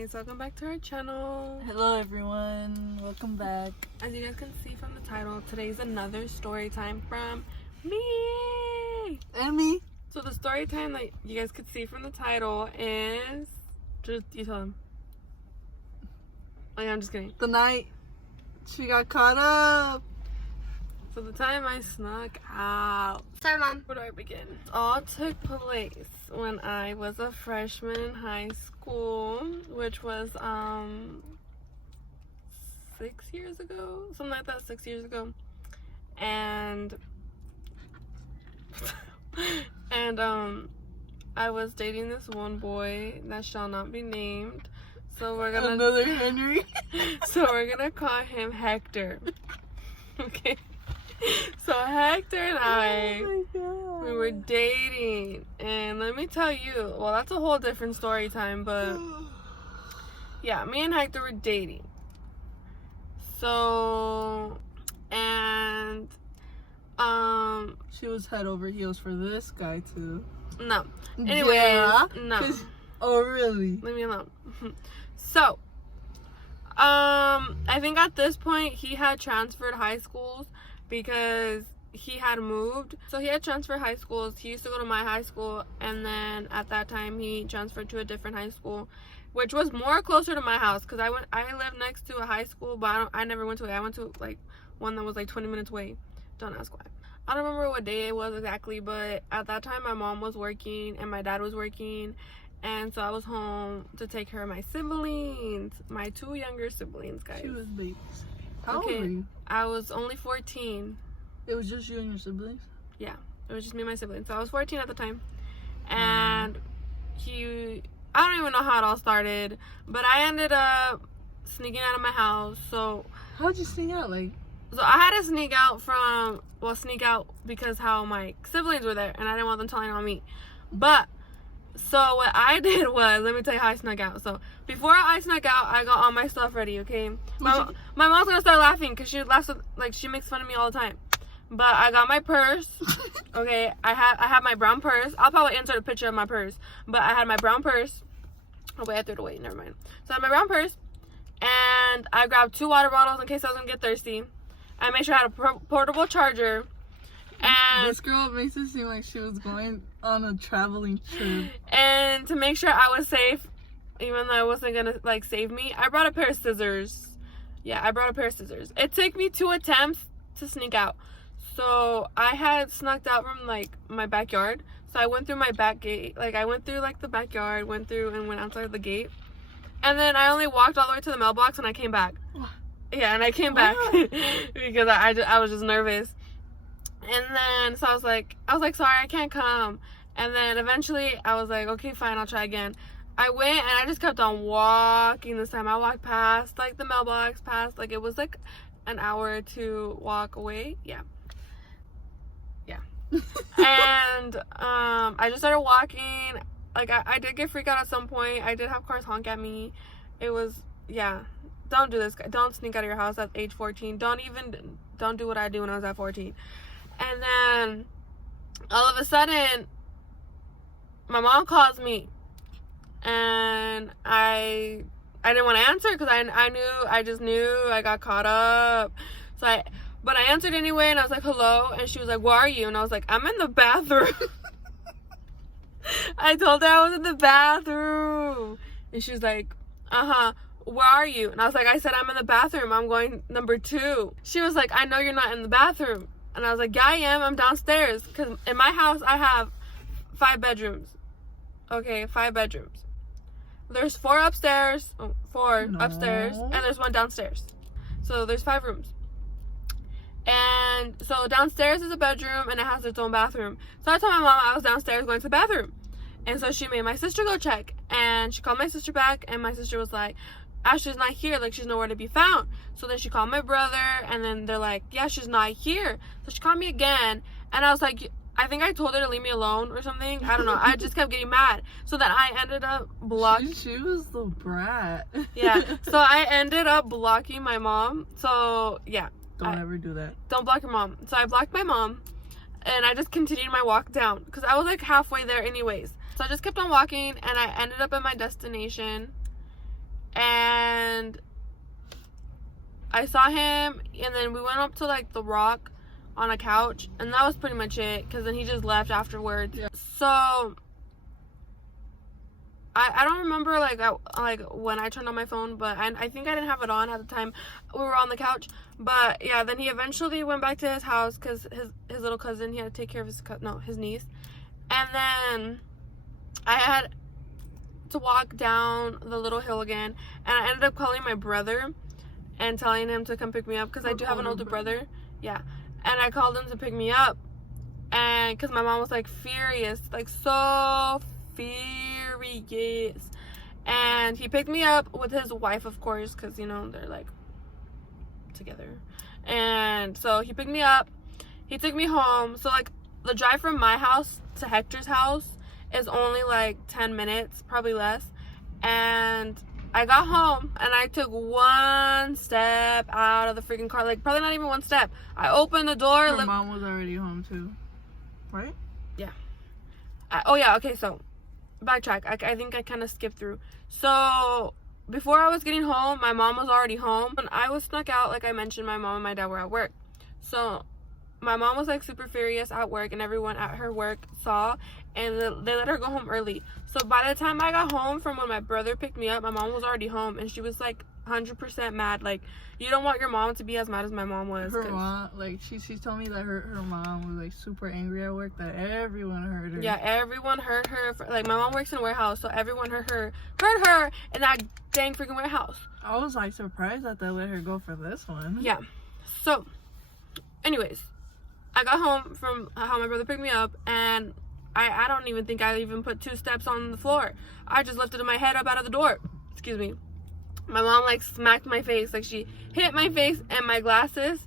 guys, welcome back to our channel. Hello everyone, welcome back. As you guys can see from the title, today's another story time from me And me. So the story time that you guys could see from the title is just, you tell them. Oh yeah, I'm just kidding. The night she got caught up. So the time I snuck out. Sorry, Mom. Where do I begin? It all took place when I was a freshman in high school, which was 6 years ago, something like that. 6 years ago, and I was dating this one boy that shall not be named. So we're gonna another Henry. So we're gonna call him Hector. Okay. So Hector and I, we were dating, and let me tell you, well, that's a whole different story time, but yeah, me and Hector were dating. So, and she was head over heels for this guy too. no. Anyways, yeah, no. Oh really? Leave me alone. So, I think at this point he had transferred high schools because he had moved. So he had transferred high schools. He used to go to my high school, and then at that time he transferred to a different high school, which was more closer to my house, because I lived next to a high school, but I never went to it. I went to like one that was like 20 minutes away. Don't ask why. I don't remember what day it was exactly, but at that time my mom was working and my dad was working, and so I was home to take care of my siblings, my 2 younger siblings, guys. She was babies. How old were you? I was only 14. It was just you and your siblings? Yeah, it was just me and my siblings. So I was 14 at the time, and I don't even know how it all started, but I ended up sneaking out of my house. So how'd you sneak out? So I had to sneak out because how my siblings were there, and I didn't want them telling on me. But so what I did was, let me tell you how I snuck out. So before I snuck out, I got all my stuff ready, okay? My mom's gonna start laughing because she laughs, like, she makes fun of me all the time. But I got my purse, okay? I have my brown purse. I'll probably insert a picture of my purse. But I had my brown purse. Oh wait, I threw it away, never mind. So I had my brown purse, and I grabbed 2 water bottles in case I was gonna get thirsty. I made sure I had a portable charger. And this girl makes it seem like she was going on a traveling trip. And to make sure I was safe, even though it wasn't gonna like save me, I brought a pair of scissors. Yeah, I brought a pair of scissors. It took me 2 attempts to sneak out. So I had snuck out from like my backyard. So I went through my back gate. Like I went through like the backyard, went through and went outside the gate. And then I only walked all the way to the mailbox and I came back. Yeah, and I came back because I was just nervous. And then so I was like, sorry, I can't come. And then eventually I was like, okay, fine, I'll try again. I went and I just kept on walking this time. I walked past like the mailbox, past like it was like an hour or 2 walk away. Yeah. And I just started walking. Like I did get freaked out at some point. I did have cars honk at me. It was, yeah. Don't do this. Don't sneak out of your house at age 14. Don't do what I do when I was at 14. And then all of a sudden my mom calls me, and I didn't want to answer because I just knew I got caught up. But I answered anyway, and I was like, hello, and she was like, where are you? And I was like, I'm in the bathroom. I told her I was in the bathroom, and she was like, where are you? And I was like, I said I'm in the bathroom, I'm going number 2. She was like, I know you're not in the bathroom. And I was like, yeah, I am. I'm downstairs. Because in my house, I have 5 bedrooms. Okay, 5 bedrooms. There's 4 upstairs, upstairs, and there's 1 downstairs. So there's 5 rooms. And so downstairs is a bedroom, and it has its own bathroom. So I told my mom I was downstairs going to the bathroom. And so she made my sister go check. And she called my sister back, and my sister was like, Ashley's not here, like she's nowhere to be found. So then she called my brother, and then they're like, yeah, she's not here. So she called me again, and I was like, I think I told her to leave me alone or something. I don't know. I just kept getting mad. So then I ended up blocking. She was the brat. Yeah. So I ended up blocking my mom. So yeah. Don't ever do that. Don't block your mom. So I blocked my mom, and I just continued my walk down because I was like halfway there anyways. So I just kept on walking, and I ended up at my destination. and I saw him, and then we went up to like the Rock on a couch, and that was pretty much it, because then he just left afterwards. Yeah. So I don't remember like when I turned on my phone, but I think I didn't have it on at the time we were on the couch. But yeah, then he eventually went back to his house because his little cousin, he had to take care of his niece. And then I had to walk down the little hill again, and I ended up calling my brother and telling him to come pick me up, because I do have an older brother. Yeah. And I called him to pick me up, and because my mom was like furious, like so furious. And he picked me up with his wife, of course, because you know they're like together. And so he picked me up, he took me home. So like the drive from my house to Hector's house is only like 10 minutes, probably less. And I got home and I took one step out of the freaking car, like probably not even one step. I opened the door. Her mom was already home too, right? Yeah. Oh yeah, okay, so backtrack. I think I kind of skipped through. So before I was getting home, my mom was already home, and I was snuck out. Like I mentioned, my mom and my dad were at work. So my mom was like super furious at work, and everyone at her work saw, and they let her go home early. So by the time I got home from when my brother picked me up, my mom was already home, and she was like 100% mad. Like, you don't want your mom to be as mad as my mom was. Her mom, like, she told me that her mom was like super angry at work, that everyone heard her. Yeah, everyone heard her. Like, my mom works in a warehouse, so everyone heard her in that dang freaking warehouse. I was like surprised that they let her go for this one. Yeah. So anyways, I got home from how my brother picked me up, and I don't even think I even put 2 steps on the floor. I just lifted my head up out of the door. Excuse me. My mom like smacked my face, like she hit my face, and my glasses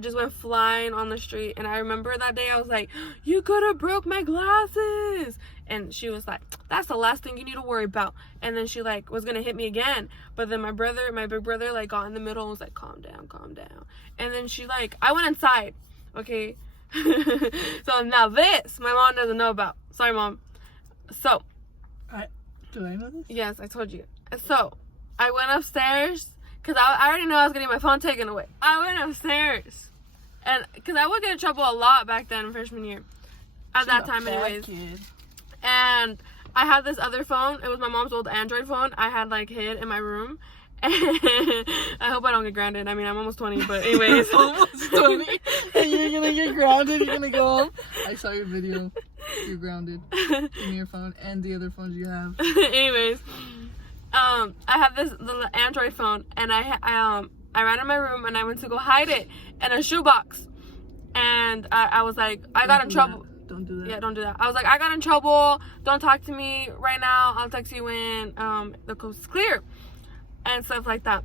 just went flying on the street. And I remember that day I was like, you could have broke my glasses. And she was like, that's the last thing you need to worry about. And then she like was gonna hit me again, but then my big brother like got in the middle and was like, calm down. And then she like, I went inside, okay. So now this my mom doesn't know about. Sorry, Mom. So do I know this? Yes, I told you. So I went upstairs because I already know I was getting my phone taken away. I went upstairs, and because I would get in trouble a lot back then in freshman year, at that time anyways. Kid. And I had this other phone. It was my mom's old Android phone. I had like hid in my room. And I hope I don't get grounded. I mean, I'm almost 20, but anyways. Almost 20. And you're gonna get grounded. You're gonna go home. I saw your video. You're grounded. Give me your phone and the other phones you have. Anyways, I have this little Android phone, and I ran in my room and I went to go hide it in a shoebox. And I was like, I got in trouble. Don't do that. Yeah, don't do that. I was like, I got in trouble. Don't talk to me right now. I'll text you when the coast is clear. And stuff like that.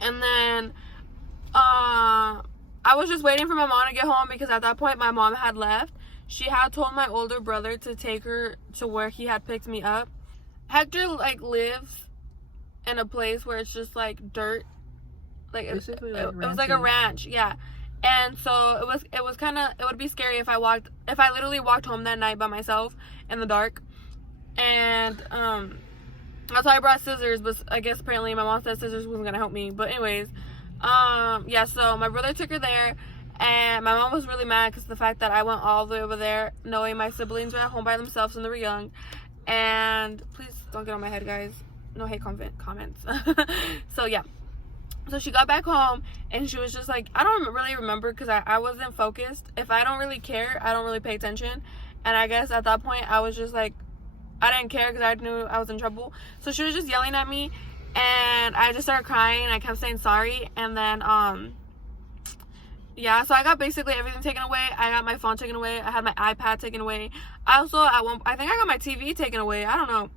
And then I was just waiting for my mom to get home, because at that point my mom had left. She had told my older brother to take her to where he had picked me up. Hector like lives in a place where it's just like dirt, like it was like a ranch, yeah. And so it was kind of, it would be scary if I literally walked home that night by myself in the dark. And that's why I brought scissors, but I guess apparently my mom said scissors wasn't gonna help me. But anyways, yeah, so my brother took her there, and my mom was really mad because the fact that I went all the way over there knowing my siblings were at home by themselves and they were young. And please don't get on my head, guys. No hate comments. So yeah, so she got back home and she was just like, I don't really remember because I wasn't focused. If I don't really care, I don't really pay attention. And I guess at that point I was just like, I didn't care because I knew I was in trouble. So she was just yelling at me, and I just started crying. I kept saying sorry, and then yeah, so I got basically everything taken away. I got my phone taken away. I had my iPad taken away. I also I think I got my TV taken away. I don't know.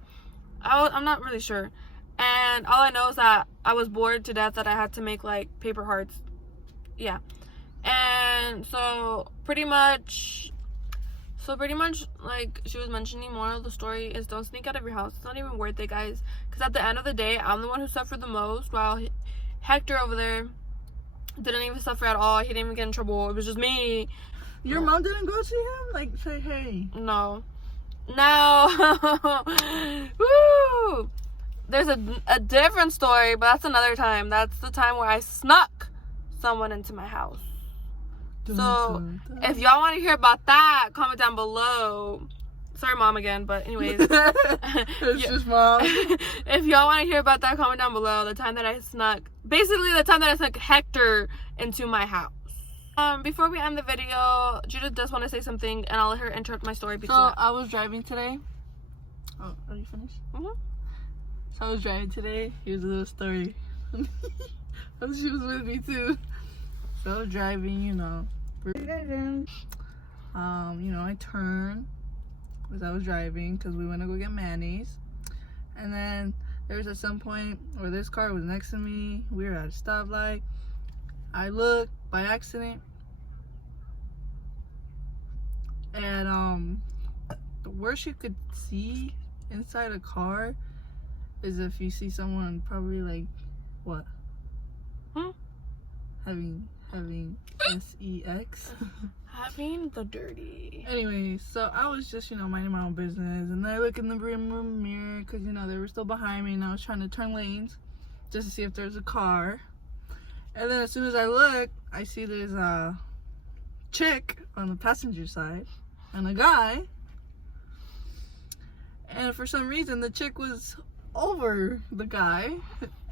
I'm not really sure. And all I know is that I was bored to death that I had to make like paper hearts. Yeah. And so pretty much like she was mentioning, moral of the story is don't sneak out of your house. It's not even worth it, guys, because at the end of the day I'm the one who suffered the most, while Hector over there didn't even suffer at all. He didn't even get in trouble. It was just me. Your mom didn't go see him, like say hey? No. Woo. there's a different story, but that's another time. That's the time where I snuck someone into my house. So if y'all want to hear about that, comment down below. Sorry, mom, again, but anyways. It's just mom. If y'all want to hear about that, comment down below. The time that I snuck Hector into my house. Before we end the video, Judith does want to say something, and I'll let her interrupt my story. Because I was driving today. Oh, are you finished? Mm-hmm. So I was driving today. Here's a little story. She was with me too. So I was driving, you know, I turned as I was driving because we went to go get mayonnaise, and then there was at some point where this car was next to me. We were at a stoplight. I looked by accident, and the worst you could see inside a car is if you see someone probably like what? Having sex. Having the dirty. Anyway, so I was just, minding my own business, and then I look in the rearview mirror because, they were still behind me, and I was trying to turn lanes just to see if there's a car. And then as soon as I look, I see there's a chick on the passenger side and a guy. And for some reason, the chick was over the guy,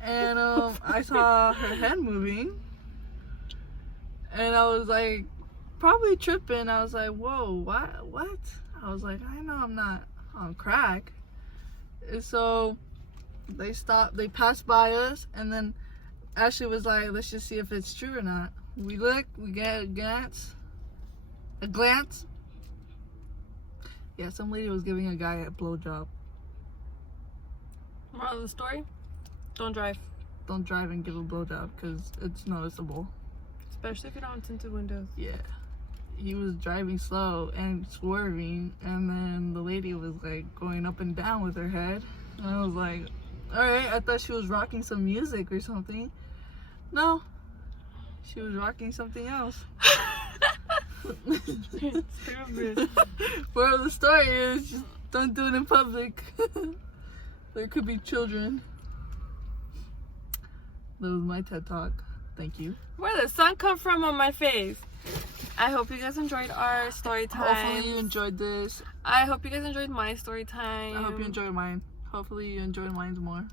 and I saw her head moving, and I was like, probably tripping. I was like, whoa, what? I was like, I know I'm not on crack. And so they stopped, they passed by us, and then Ashley was like, let's just see if it's true or not. We look, we get a glance. Yeah, some lady was giving a guy a blowjob. Moral of the story? Don't drive. Don't drive and give a blowjob because it's noticeable. Especially if you don't have tinted windows. Yeah. He was driving slow and swerving, and then the lady was like going up and down with her head. And I was like, alright, I thought she was rocking some music or something. No. She was rocking something else. Stupid. Moral of the story is just don't do it in public. There could be children. That was my TED Talk. Thank you. Where did the sun come from on my face? I hope you guys enjoyed our story time. Hopefully you enjoyed this. I hope you guys enjoyed my story time. I hope you enjoyed mine. Hopefully you enjoyed mine more.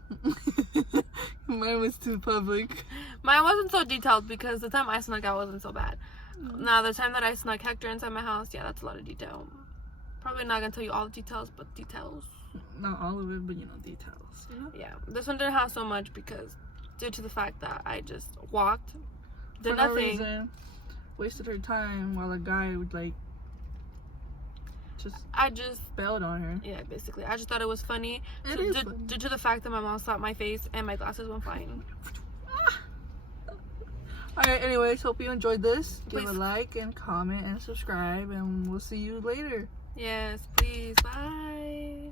Mine was too public. Mine wasn't so detailed because the time I snuck out wasn't so bad. Now the time that I snuck Hector inside my house, yeah, that's a lot of detail. Probably not gonna tell you all the details, but details. Not all of it, but details. Yeah, this one didn't have so much because due to the fact that I just walked, did For nothing. No reason, wasted her time while a guy would I just bailed on her. Yeah, basically. I just thought it was funny. It is funny. Due to the fact that my mom slapped my face and my glasses went flying. Alright, anyways, hope you enjoyed this. Give Please. a like and comment and subscribe, and we'll see you later. Yes, please. Bye.